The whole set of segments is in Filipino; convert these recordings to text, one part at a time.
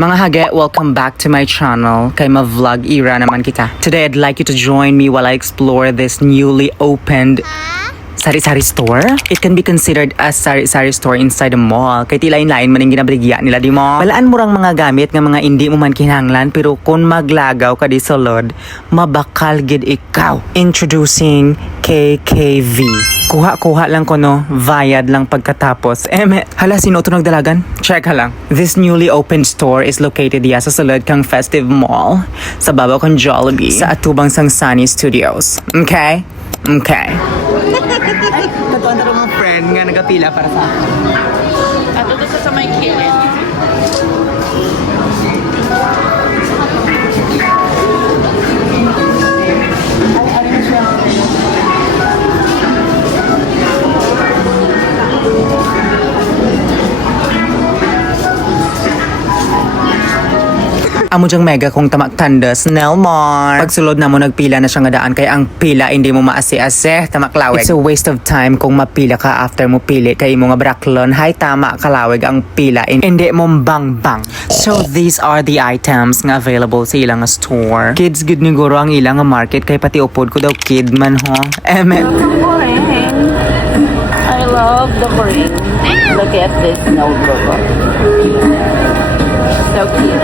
Mga hage, welcome back to my channel. Kay ma-vlog era naman kita. Today, I'd like you to join me while I explore this newly opened sari-sari store. It can be considered as sari-sari store inside a mall. Kay tilain-lain man yung ginabaligya nila, di mo? Balaan mo rang mga gamit nga mga hindi mo man kinahanglan, pero kung maglagaw ka di sulod, mabakal gid ikaw. Introducing KKV. Kuha-kuha lang ko no, bayad lang pagkatapos. Hala, sino ito nagdalagan? Check ha lang. This newly opened store is located sa sulod kang Festive Mall sa babaw kang Jollibee sa atubang sang Sunny Studios. Okay? Okay. Ay, natuan na mga friend nga nagapila para sa akin. Ato to sa may kilid. Amo dyang mega kung tamak tandas, Nelmar. Pagsulod na mo nagpila na siya nga daan kay ang pila hindi mo maasi-ase, tamak lawig. It's a waste of time kung mapila ka after mo pili kay mo nga braklon, hay tama kalawig ang pila, hindi mo bang-bang. So these are the items nga available sa ilang store. Kids good ni guro ang ilang market kay pati upod ko daw kid man ho. I love the ring. Look at this notebook. So cute.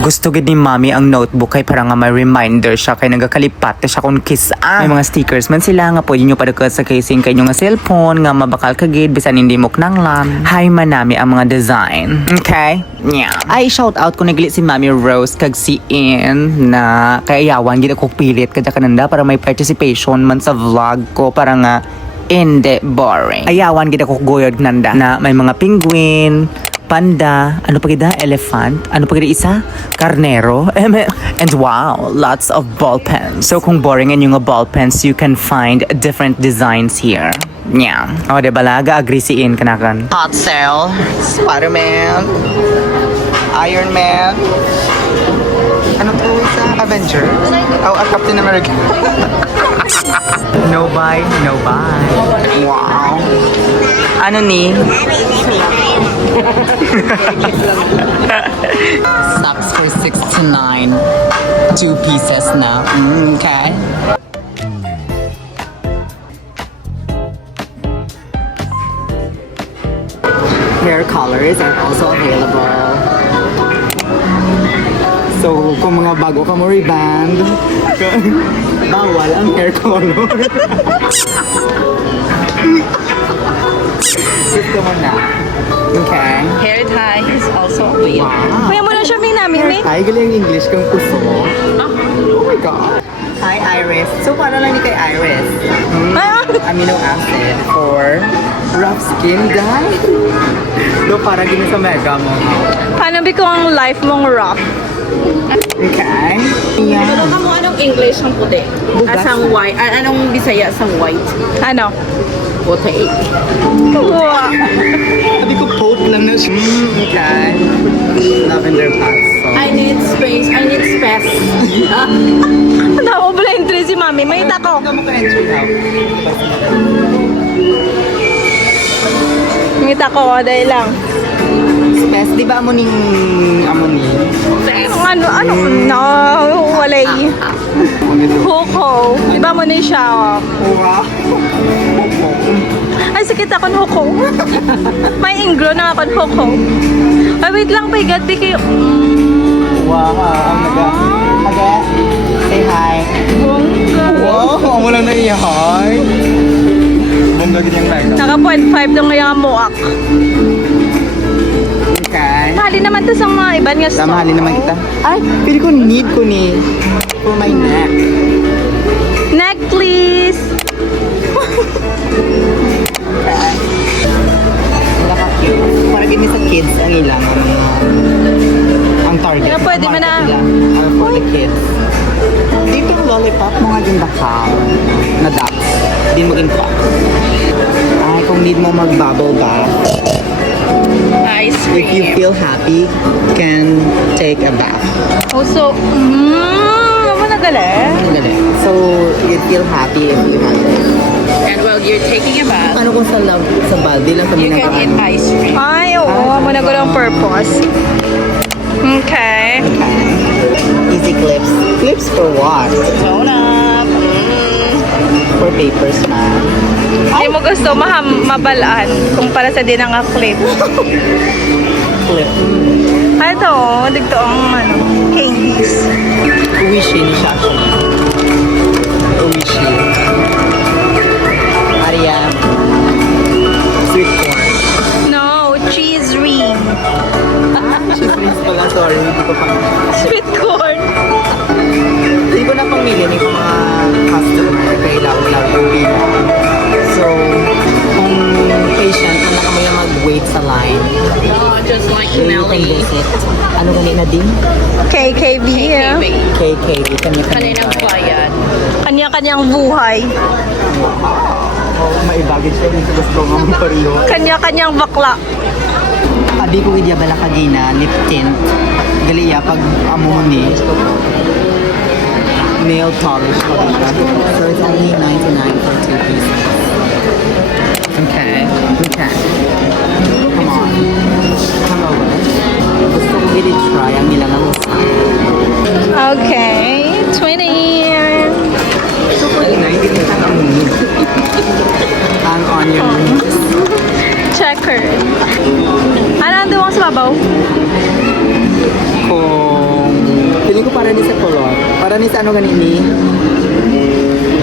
Gusto gid ni mami ang notebook kay para nga may reminder siya kay nagakalipat na siya kung kisa. May mga stickers man sila nga pwede nyo padagkat sa casing kay nyo nga cellphone nga mabakal ka gid bisan hindi mo knanglan. Hay man nami ang mga design. Okay? Yeah. Ay shout out ko nagli si Mami Rose kag si In na kay yawan gid ako pilit kadya kananda para may participation man sa vlog ko para nga hindi boring. Ayawan gid ako goyod nanda na may mga penguin, panda, ano pa gida? Elephant, ano pa gida isa? Karnero, and wow, lots of ball pens. So kung boring ang yung ball pens, you can find different designs here. Yeah. O, diba laga, agree si In kanakan. Hot Cell, Spider-Man, Iron Man, ano po isa? Avenger? Oh, Captain America. No buy, no buy. Wow. Ano ni? Socks for 6 to 9. 2 pieces na. Okay. Hair colors are also available. So, kung mga bago ka mo reband, bawal ang hair color. Gusto mo na. Okay. Hair tie is also available. Wow. Kaya mo na siya may namin, Hair may? tie, galing ang English kang puso mo. Oh my God. Hi, Iris. So, paano lang ni kay Iris? Amino acid for rough skin, guys. No, para gini sa mega mo. Paano ba kung ang life mong rough? Okay. Ano Yeah. ka mo anong English ang puti? Bugas. Asang white? Anong Bisaya sang white? Ano? Puti. Wow. Sabi ko, pote lang na siya. Okay. Lavender pads. So, I need space. I need space. Naku, pala entry si mami. May tako. Ikaw mo ka-entry now. May tako, dahil lang. Spes, di ba amoning amoning? Ano? No, walay. Huko. Di ba mo na siya? Wow. Ay, sakit ako ng huko. May ingro na ako ng huko. Ay, wait lang, paigat. Biki. Wow, ang naga. Say hi. Wow, ang wala na i-hi. Bongga ganyang mega. Naka 0.5 lang kaya muak. Okay. Mahalin naman to sa mga iban nga store. Tamahalin naman kita. Ay, pili ko need ko ni for my neck. Neck, please. Okay. Naka-cute. Para gini sa kids ang ilang ang target. Kaya pwede Ang mo na- market nila are for the kids. Dito ang lollipop mo nga din bakal na dots. Di mo ginpa. Ay, kung need mo mag-bubble bath, Ice if you feel happy, can take a bath. Also, ano na galing? Ang dali. So, you feel happy if you have it. And while you're taking a bath, Ano kung sa love, sa body lang kami you can eat nag-ano? ice cream. Ay, oo. Mo na ang purpose. Clips. Clips for what? Show na. For papers, man. Hindi mo gusto mabalaan kung para sa din ang clip. Clip. Ay, ito, digto ang candies. Uwishi ni siya actually. Uwishi. Aria. Sweet corn. No, cheese ring. Cheese rings pala, sorry. Hindi ko pa. Sweet corn. Hindi ko na pamili ng mga customer kay Law uwi mo. So, kung patient, wala ka mo yung mag-wait sa line. Just like So, you can visit. Ano ganit na din? KKB. KKB. Kanya-kanya. bayad. Kanya-kanyang buhay. Oh, may baggage ka din sa gusto ng pariyo. Kanya-kanyang bakla. Abi ko idya bala kagina, lip tint. Gali ya, pag amuni. Nail polish ko din siya. So it's only 99 for 2 pieces. Okay. Okay. Come on. Come over. Gusto ko really try ang nila ng Okay, 20. So for the night, hindi ka amuni. Ang onion rings. Checker. Ano ang duwang sa babaw? Kung... Feeling ko para ni sa kulot. Para ni sa ano ganini?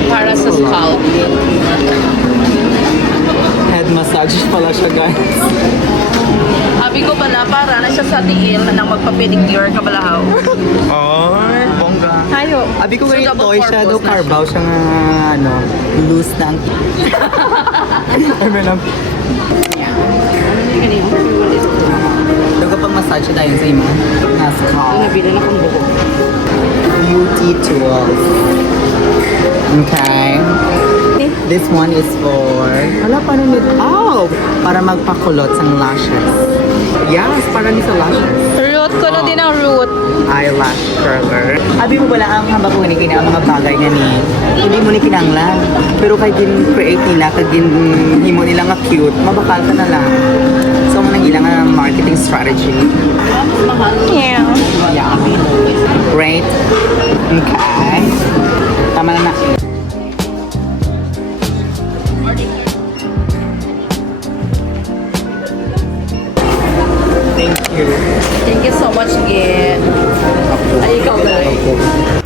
Para sa scalp. Head massage pala siya, guys. Sabi ko pala, para na siya sa tiil nang magpa-pedicure ka balahaw. Ay, bongga. Tayo. Abi ko ganito, double siya purpose do na carbaw siya nga, ano, loose na ang... Ano lang. Doon ka pang massage tayo sa imo. Nasa ka. Nabili na kong buko. Beauty tools. Okay. This one is for... Wala, paano nito? Oh! Para magpakulot sa lashes. Yes, para ni sa lashes. Root ko na din ang root. Eyelash curler. Abi mo wala ang hamba ko ni ang mga bagay nga ni hindi mo ni kinanglan. Pero kay gin create nila kag gin himo nila nga cute, mabakal ka na lang. So mo nang ilang nga marketing strategy. Yeah. Yeah. Great. Okay. Tama na na. Thank you. Thank you so much, Git. Ay, ikaw na.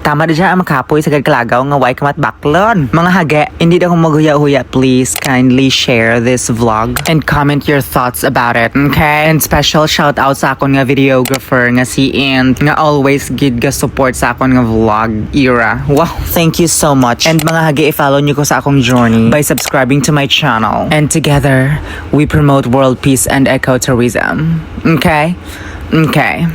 Tama na dyan ang makapoy sa gagkalagaw nga way kamat baklon. Mga hage, hindi na akong maghuya-huya, please kindly share this vlog and comment your thoughts about it, okay? And special shout out sa akon nga videographer nga si Int nga always gid ga support sa akon nga vlog era. Wow, thank you so much. And mga hage, i-follow nyo ko sa akong journey by subscribing to my channel. And together, we promote world peace and ecotourism. Okay? Okay.